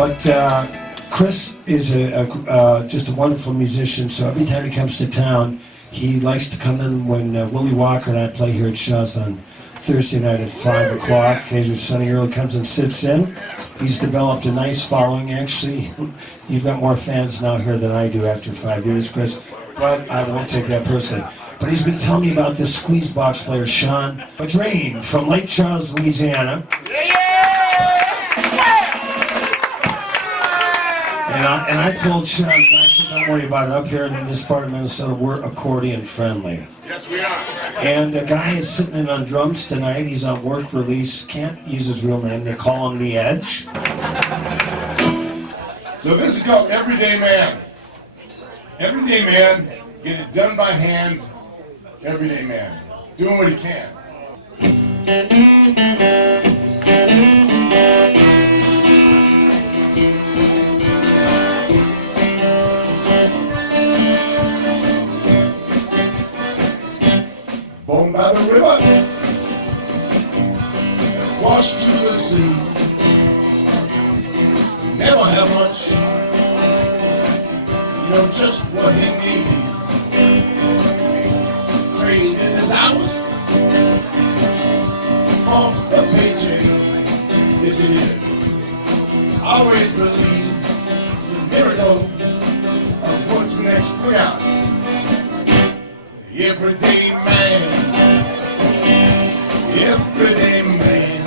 But Chris is just a wonderful musician, so every time he comes to town, he likes to come in when Willie Walker and I play here at Shaw's on Thursday night at 5 o'clock. Occasionally Sonny Early comes and sits in. He's developed a nice following, actually. You've got more fans now here than I do after 5 years, Chris, but I won't take that personally. But he's been telling me about this squeeze box player, Sean Vidrine, from Lake Charles, Louisiana. And I told Sean, actually, don't worry about it, up here in this part of Minnesota, we're accordion friendly. Yes, we are. And the guy is sitting in on drums tonight. He's on work release, can't use his real name. They call him The Edge. So this is called Everyday Man. Everyday Man, get it done by hand. Everyday Man, doing what he can. Born by the river, washed to the sea. Never have much, you know just what he needs. Traded his hours for a paycheck. Yes, he did. Always believe the miracle of what's next. Look out. Everyday man, everyday man,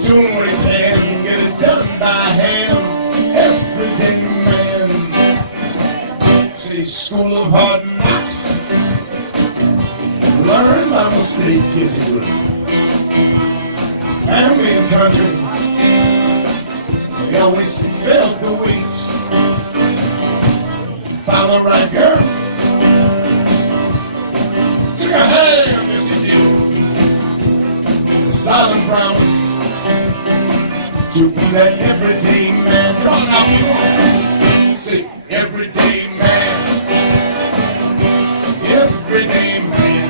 doing what he can, get it done by hand. Everyday man, say school of hard knocks, learn by mistake, yes he would. Family and country, he always felt the weight. Found the right girl, took a hand, yes he did. Silent promise to be that everyday man. Come on now, people. Say, everyday man. Everyday man.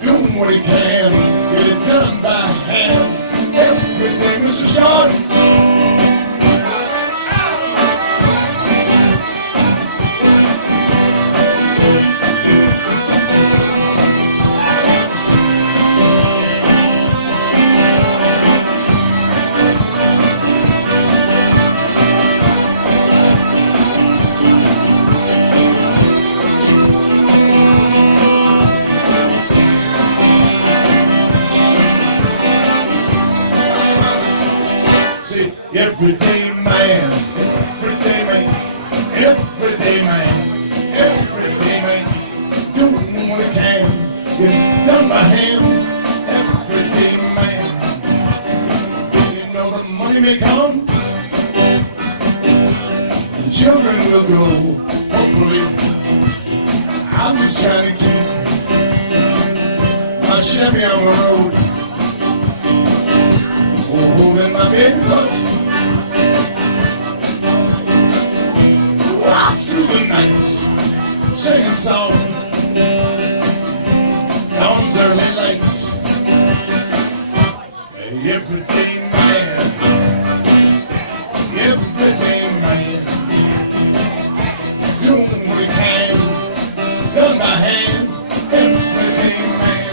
Doing what he can. Get it done by hand. Everyday, Mr. Sean. Everyday man, everyday man, everyday man, everyday man, doing what he can, get it done by hand. Everyday man, you know the money may come, the children will grow, hopefully. I'm just trying to keep my Chevy on the road, holding my baby close. Through the night, singing songs, dawn's early lights. Everyday man, everyday man, doing what he can, done by hand. Everyday man.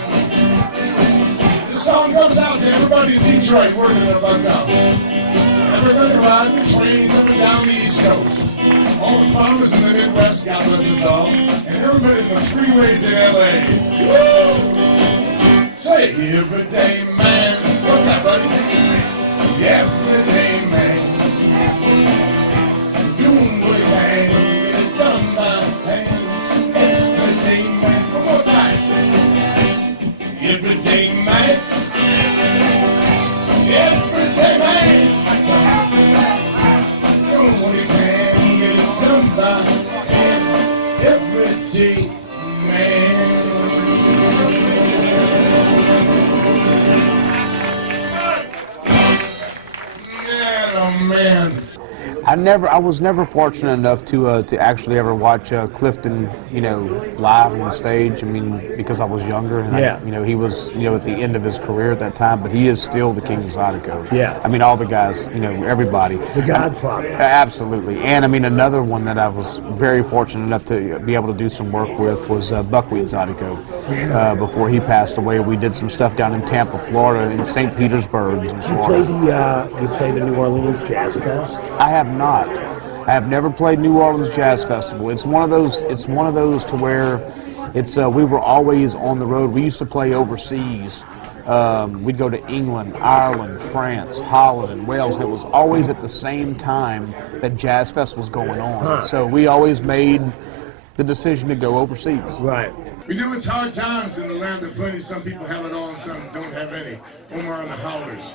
This song goes out to everybody in Detroit working their butts out. Everybody riding the trains up and down the East Coast. All the farmers in the Midwest, God bless us all, and everybody in the freeways in LA. Woo! Say, everyday man. What's that, buddy? Everyday man. Doing what he can, get it done by hand. Everyday man. One more time. Everyday man. Everyday man. Doing what he can. Everyday man. I was never fortunate enough to actually ever watch Clifton, live on stage. I mean, because I was younger, and he was, at the end of his career at that time. But he is still the king of Zydeco. Yeah. I mean, all the guys, everybody. The Godfather. Absolutely. And I mean, another one that I was very fortunate enough to be able to do some work with was Buckwheat Zydeco. Before he passed away, we did some stuff down in Tampa, Florida, in St. Petersburg. You play the New Orleans Jazz Fest? I have not. I have never played New Orleans Jazz Festival. It's one of those to where we were always on the road. We used to play overseas. We'd go to England, Ireland, France, Holland, and Wales, and it was always at the same time that Jazz Fest was going on. So we always made the decision to go overseas. Right. We do. It's hard times in the land of plenty. Some people have it all and some don't have any. When we're on the howlers.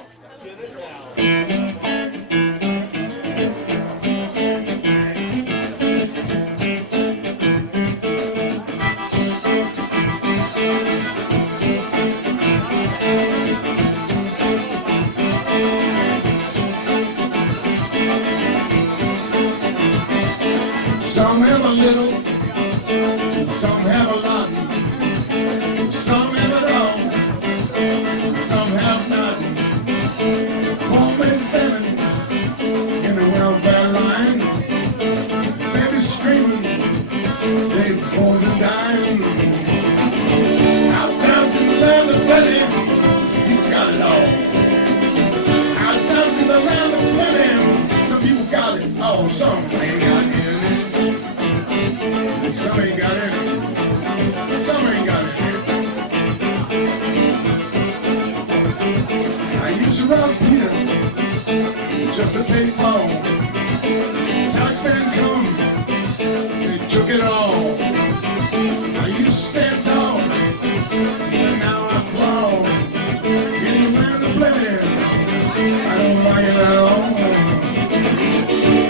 Some have a little, some have a lot, some have it all, some have nothing. Poor man standing in the welfare line, baby screaming, they pulled a dime. Outdoors in the land of plenty, some people got it all. Outdoors in the land of plenty, some people got it all, some ain't got it. Some ain't got it. Some ain't got it. I used to rob Peter just to pay Paul. Taxman come, they took it all. I used to stand tall, but now I crawl. In the land of plenty, I don't like it at all.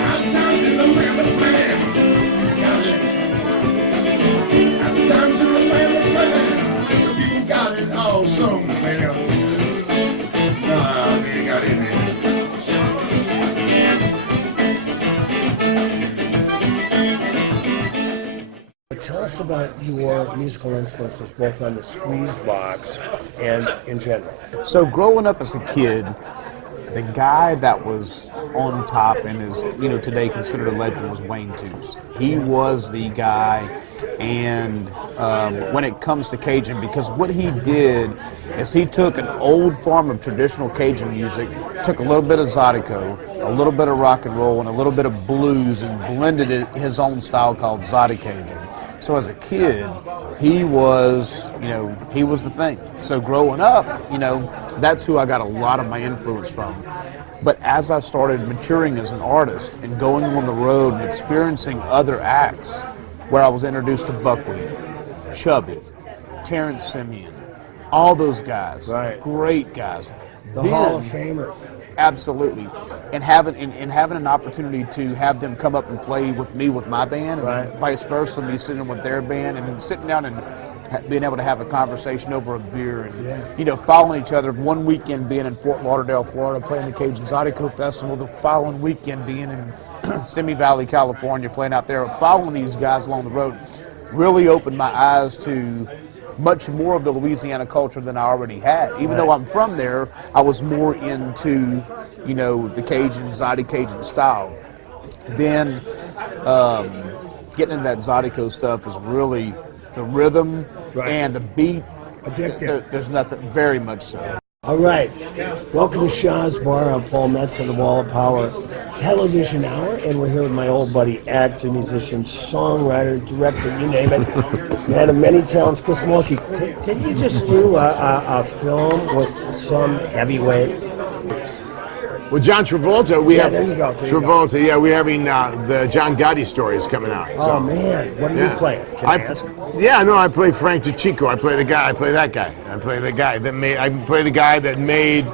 Hot times in the land of plenty, got it. Times in the land of plenty, some people got it all, some may not. Nah, they ain't got it. Tell us about your musical influences, both on the squeeze box and in general. So growing up as a kid, the guy that was on top and is, today considered a legend was Wayne Toops. He was the guy, and when it comes to Cajun, because what he did is he took an old form of traditional Cajun music, took a little bit of Zydeco, a little bit of rock and roll, and a little bit of blues, and blended it his own style called Zydeco. So as a kid, he was the thing. So growing up, that's who I got a lot of my influence from. But as I started maturing as an artist and going on the road and experiencing other acts, where I was introduced to Buckwheat, Chubby, Terrence Simeon, all those guys, right. Great guys. The Hall of Famers. Absolutely, and having an opportunity to have them come up and play with me with my band, right. And vice versa, me sitting with their band, and then sitting down and being able to have a conversation over a beer, and following each other. One weekend being in Fort Lauderdale, Florida, playing the Cajun Zydeco Festival. The following weekend being in Simi Valley, California, playing out there. Following these guys along the road really opened my eyes to much more of the Louisiana culture than I already had. Even though I'm from there, I was more into, the Cajun, Zydeco style. Then getting into that Zydeco stuff is really the rhythm and the beat. Addictive. There's nothing, very much so. All right. Welcome to Shaw's Bar. I'm Paul Metsa, the Wall of Power Television Hour, and we're here with my old buddy, actor, musician, songwriter, director, you name it, man of many talents, Chris Mulkey. Did you just do a film with some heavyweight? Well, John Travolta, we have there you go. Travolta. Yeah, we're having the John Gotti story is coming out. Oh man, what are you playing? Can I ask? Yeah, no, I play Frank DeChico. I play the guy. I play that guy. I play the guy that made. I play the guy that made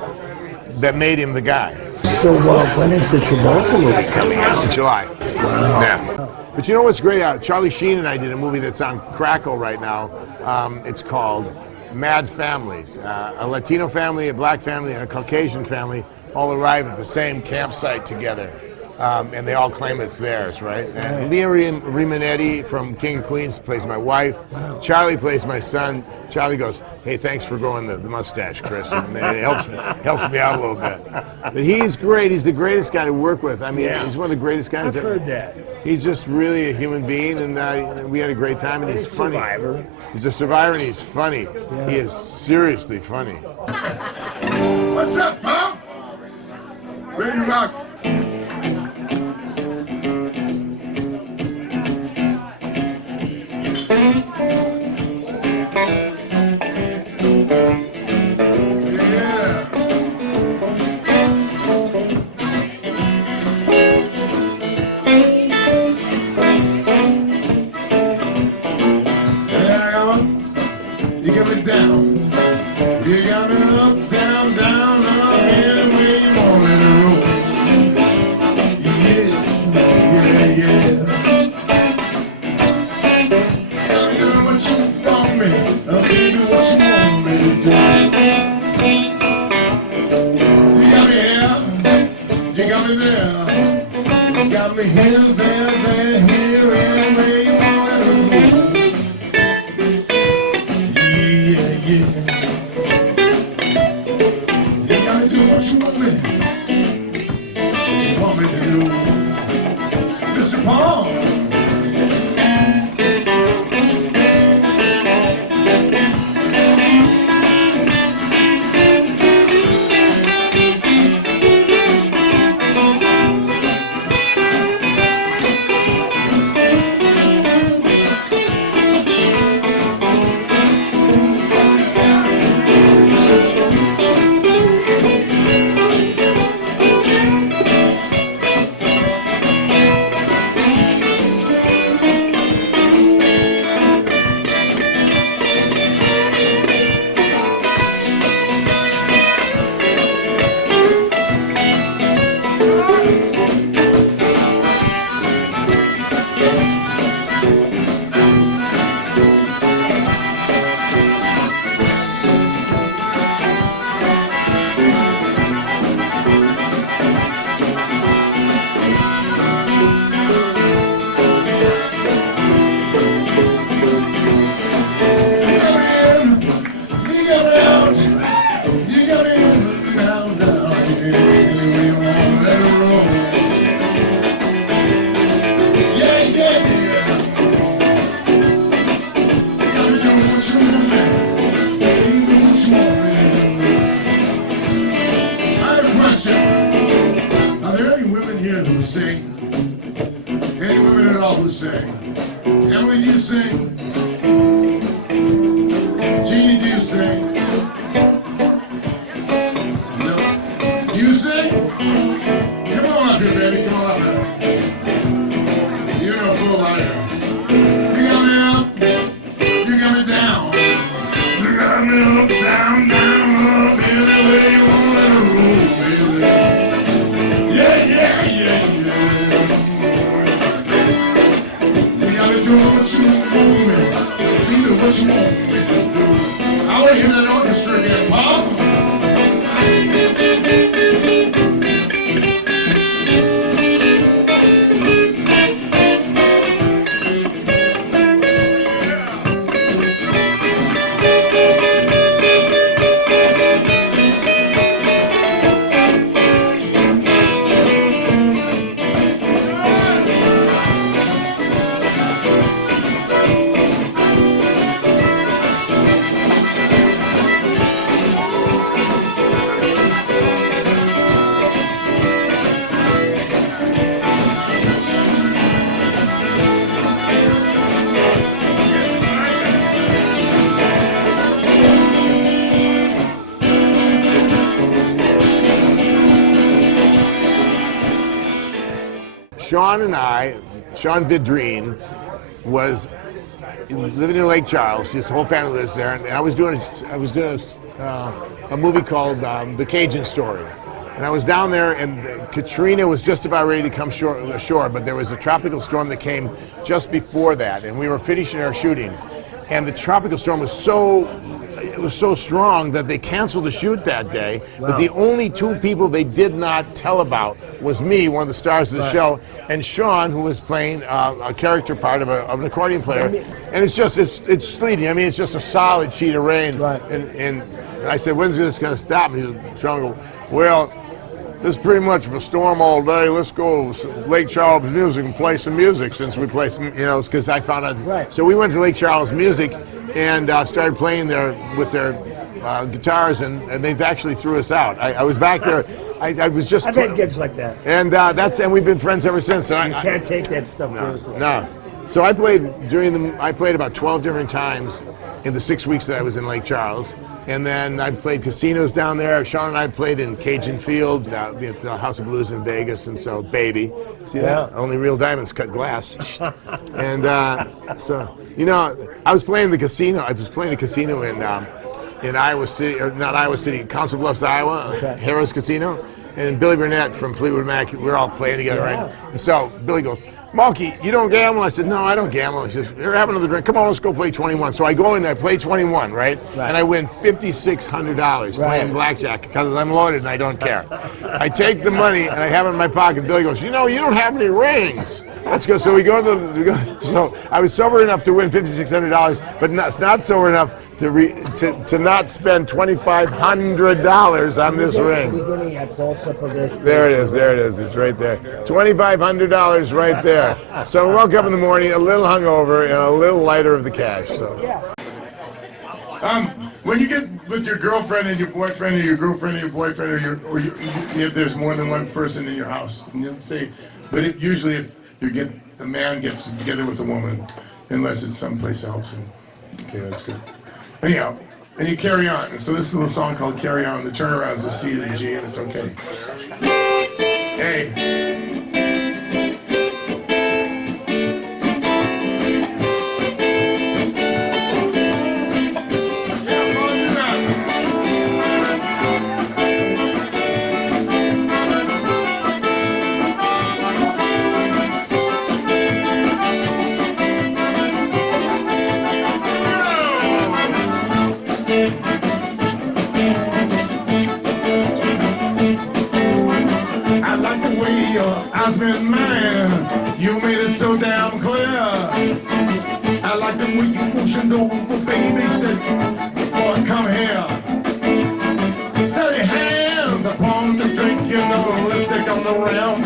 him the guy. So, when is the Travolta movie coming out? July. Wow. Yeah. But you know what's great? Charlie Sheen and I did a movie that's on Crackle right now. It's called Mad Families. A Latino family, a black family, and a Caucasian family all arrive at the same campsite together. and they all claim it's theirs, right? And Leah Rimanetti from King of Queens plays my wife. Charlie plays my son. Charlie goes, "Hey, thanks for growing the mustache, Chris." And it helps me out a little bit. But he's great. He's the greatest guy to work with. I mean, he's one of the greatest guys. I've heard that. He's just really a human being, and we had a great time. And he's funny. Survivor. He's a survivor, and he's funny. Yeah. He is seriously funny. What's up, pal? Ready to rock? Sean and I, Sean Vidrine, was living in Lake Charles. His whole family lives there, and I was doing a movie called The Cajun Story. And I was down there, and Katrina was just about ready to come ashore, but there was a tropical storm that came just before that, and we were finishing our shooting. And the tropical storm was so it was so strong that they canceled the shoot that day. But the only two people they did not tell about was me, one of the stars of the show, and Sean, who was playing a character part of an accordion player. And it's sleety. I mean, it's just a solid sheet of rain. Right. And I said, when's this going to stop? And Sean goes, well, this is pretty much of a storm all day. Let's go to Lake Charles Music and play some music since we play some, because I found out. Right. So we went to Lake Charles Music and started playing there with their guitars, and they actually threw us out. I was back there. I was just. I've had gigs like that. And and we've been friends ever since. And You can't take that stuff seriously. No. So I played about 12 different times in the 6 weeks that I was in Lake Charles. And then I played casinos down there. Sean and I played in Cajun Field, at the House of Blues in Vegas, and so baby, see that? Only real diamonds cut glass. And so I was playing the casino. I was playing the casino in Iowa City, or not Iowa City, Council Bluffs, Iowa, Harrah's Casino, and Billy Burnett from Fleetwood Mac. We were all playing together, right? And so Billy goes, Mulkey, you don't gamble? I said, no, I don't gamble. He says, you're having another drink. Come on, let's go play 21. So I go in and I play 21, right? And I win $5,600 playing blackjack because I'm loaded and I don't care. I take the money and I have it in my pocket. Billy goes, you don't have any rings. Let's go. So we go so I was sober enough to win $5,600, but not sober enough to not spend $2,500 on this ring. Beginning a close-up of this. There it is. It's right there. $2,500 right there. So I woke up in the morning a little hungover and a little lighter of the cash. So. When you get with your girlfriend and your boyfriend, or your girlfriend and your boyfriend, or if there's more than one person in your house, but usually if the man gets together with a woman, unless it's someplace else, okay, that's good. Anyhow, and you carry on. And so this little song called Carry On, the turnaround is the C to the G, and it's okay. Hey. Been mine, you made it so damn clear. I like the way you motioned over, baby. Said, boy, come here. Steady hands upon the drink, lipstick on the rim.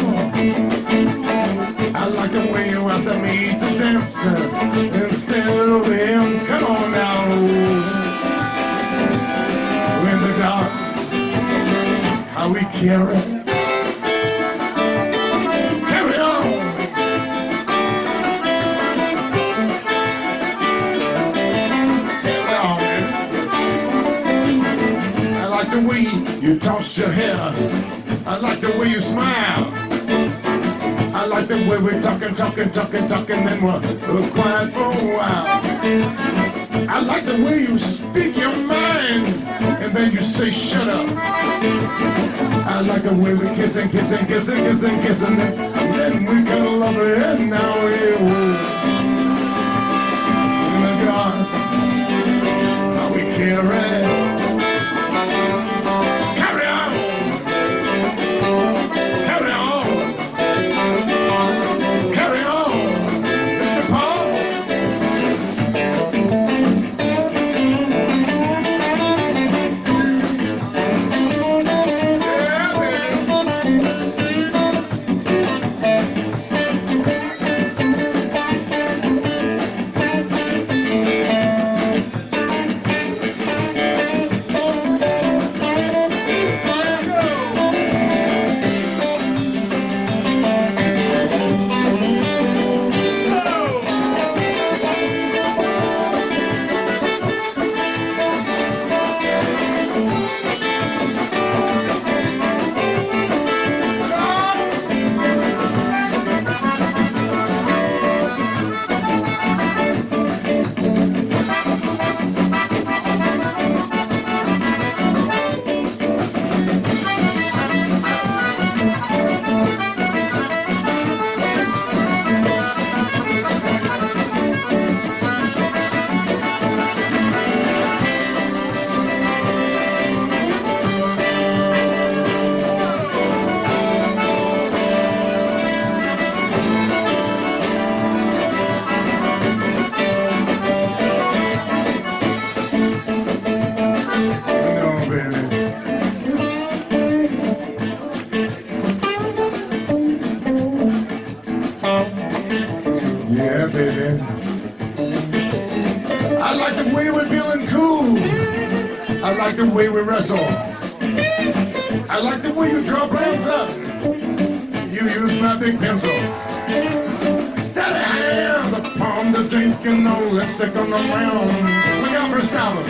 I like the way you asked me to dance instead of him. Come on now. In the dark, how we carry. The way you toss your hair, I like the way you smile. I like the way we're talking, then we're quiet for a while. I like the way you speak your mind, and then you say shut up. I like the way we're kissing, and then we can love it, and now we're in the dark, how we carry. I like the way we're feeling cool. I like the way we wrestle. I like the way you draw plans up. You use my big pencil. Steady hands upon the drink and no lipstick on the ground. Look out for Stella.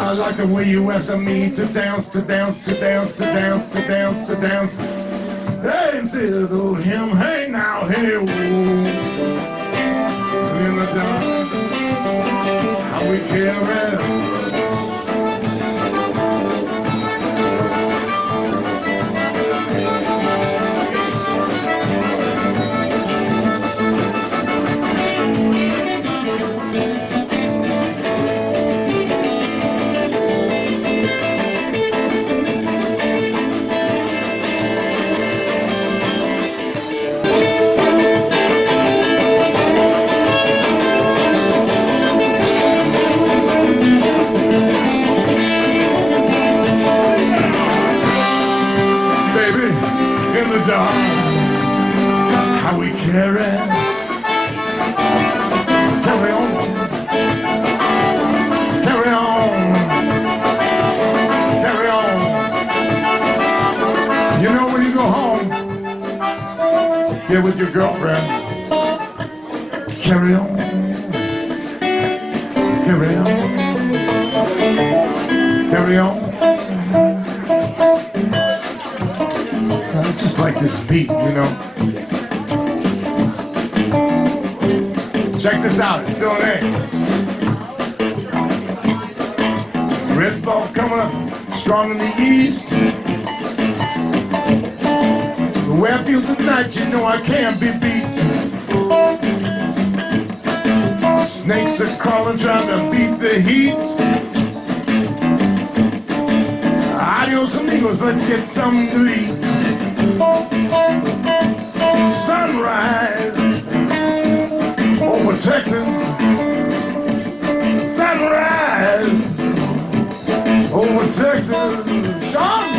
I like the way you ask me to dance, to dance, to dance, to dance, to dance, to dance. Hey, instead of him, hey now, hey, whoa. In the dark, how we carry. How we carry on, carry on. You know when you go home, get with your girlfriend, carry on, carry on, carry on. It's just like this beat, you know. Check this out, it's still an A. Red ball coming up, strong in the east. The way I feel tonight, you know I can't be beat. Snakes are crawling, trying to beat the heat. Adios amigos, let's get something to eat. Sunrise over Texas. Sunrise over Texas. Sean.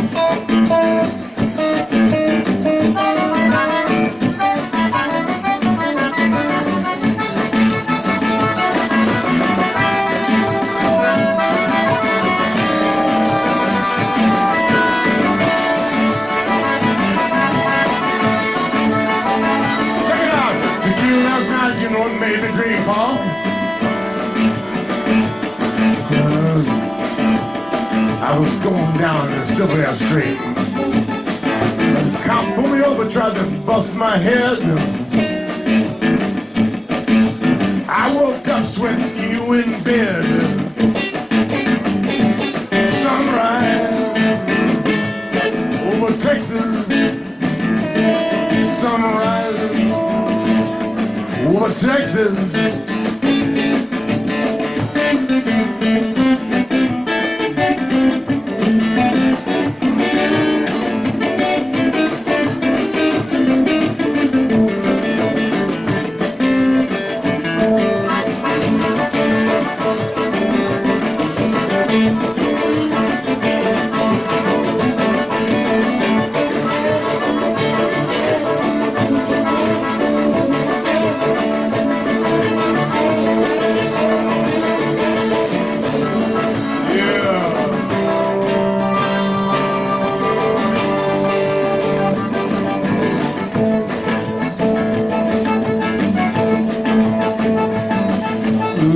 Made me dream, Paul. I was going down the Sylvia Street. The cop pulled me over, tried to bust my head. I woke up sweating, you in bed. Sunrise over Texas. Sunrise over Texas.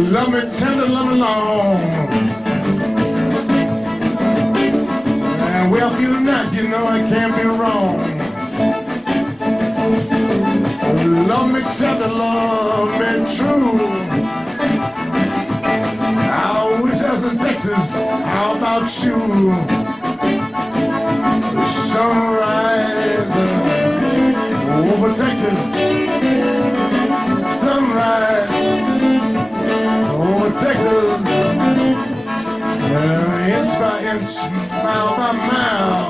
Love me tender, love me long. And well, if you're not, you know I can't be wrong. Love me tender, love me true. I wish I was in Texas, how about you? Sunrise over Texas. Sunrise over Texas, inch by inch, mile by mile.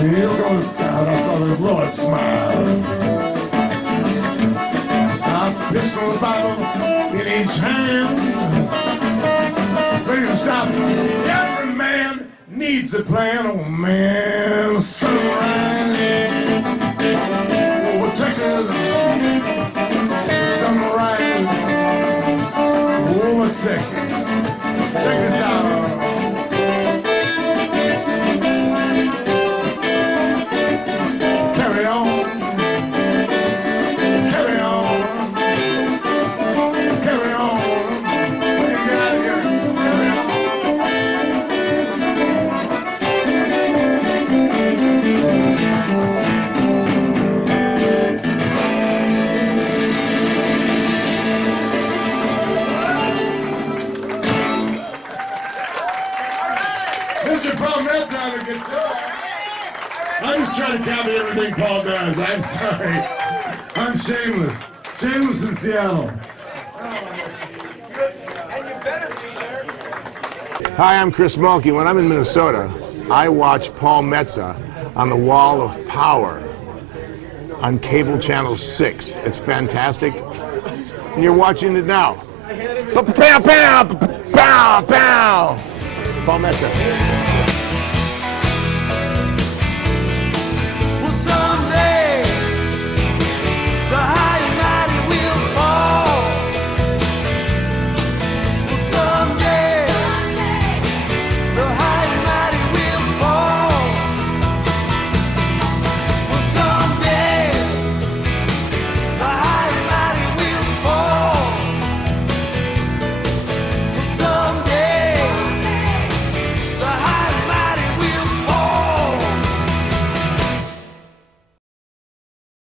He'll go down, I saw the Lord smile. A pistol Bible in each hand. Ready to stop. Every man needs a plan, oh man. Sunrise over Texas. Sunrise everything Paul does. I'm sorry. I'm shameless. Shameless in Seattle. Hi, I'm Chris Mulkey. When I'm in Minnesota, I watch Paul Metsa on the Wall of Power on cable channel 6. It's fantastic. And you're watching it now. Pow, pow, pow, pow. Paul Metsa.